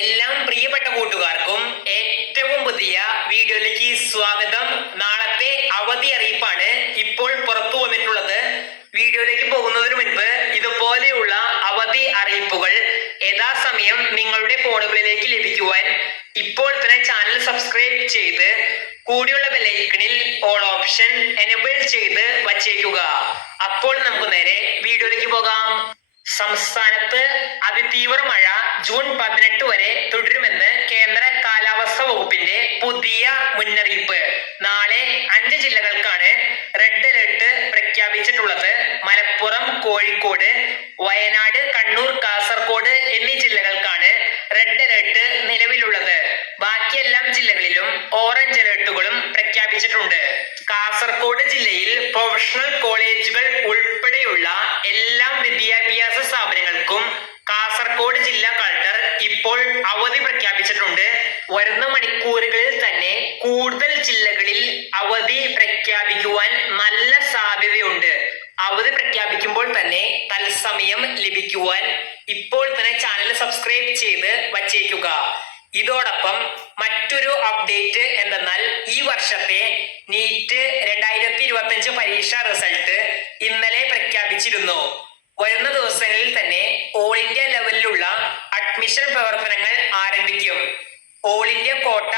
എല്ലാം പ്രിയപ്പെട്ട കൂട്ടുകാർക്കും ഏറ്റവും പുതിയ വീഡിയോയിലേക്ക് സ്വാഗതം. നാളത്തെ അവധി അറിയിപ്പാണ് ഇപ്പോൾ പുറത്തു വന്നിട്ടുള്ളത്. വീഡിയോയിലേക്ക് പോകുന്നതിന് മുൻപ് ഇതുപോലെയുള്ള അവധി അറിയിപ്പുകൾ യഥാസമയം നിങ്ങളുടെ ഫോണുകളിലേക്ക് ലഭിക്കുവാൻ ഇപ്പോൾ തന്നെ ചാനൽ സബ്സ്ക്രൈബ് ചെയ്ത് കൂടിയുള്ള ബെല്ലൈക്കണിൽ ഓൾ ഓപ്ഷൻ എനേബിൾ ചെയ്ത് വച്ചേക്കുക. അപ്പോൾ നമുക്ക് നേരെ വീഡിയോയിലേക്ക് പോകാം. സംസ്ഥാനത്ത് അതിതീവ്ര മഴ ജൂൺ 18 വരെ തുടരുമെന്ന് കേന്ദ്ര കാലാവസ്ഥാ വകുപ്പിന്റെ പുതിയ മുന്നറിയിപ്പ്. നാളെ 5 ജില്ലകൾക്കാണ് റെഡ് അലേർട്ട് പ്രഖ്യാപിച്ചിട്ടുള്ളത്. മലപ്പുറം, കോഴിക്കോട്, വയനാട്, കണ്ണൂർ, കാസർഗോഡ് എന്നീ ജില്ലകൾക്കാണ് റെഡ് അലേർട്ട് നിലവിലുള്ളത്. ബാക്കി എല്ലാ ജില്ലകളിലും ഓറഞ്ച് അലേർട്ടുകളും പ്രഖ്യാപിച്ചിട്ടുണ്ട്. കാസർഗോഡ് ജില്ലയിൽ പ്രൊഫഷണൽ കോളേജുകൾ ഉൾപ്പെടെയുള്ള എല്ലാ വിദ്യാഭ്യാസ സ്ഥാപനങ്ങൾക്കും കാസർഗോഡ് ജില്ലാ കളക്ടർ ഇപ്പോൾ അവധി പ്രഖ്യാപിച്ചിട്ടുണ്ട്. വരുന്ന മണിക്കൂറുകളിൽ തന്നെ കൂടുതൽ ജില്ലകളിൽ അവധി പ്രഖ്യാപിക്കുവാൻ നല്ല സാധ്യതയുണ്ട്. അവധി പ്രഖ്യാപിക്കുമ്പോൾ തന്നെ തത്സമയം ലഭിക്കുവാൻ ഇപ്പോൾ തന്നെ ചാനൽ സബ്സ്ക്രൈബ് ചെയ്ത് വച്ചേക്കുക. ഇതോടൊപ്പം മറ്റൊരു അപ്ഡേറ്റ് എന്തെന്നാൽ ഈ വർഷത്തെ നീറ്റ് 2025 പരീക്ഷാ റിസൾട്ട് ഇന്നലെ പ്രഖ്യാപിച്ചിരുന്നു. വരുന്ന ദിവസങ്ങളിൽ തന്നെ ഓൾ ഇന്ത്യ ലെവലിലുള്ള അഡ്മിഷൻ പ്രവർത്തനങ്ങൾ ആരംഭിക്കും. ഓൾ ഇന്ത്യ കോട്ട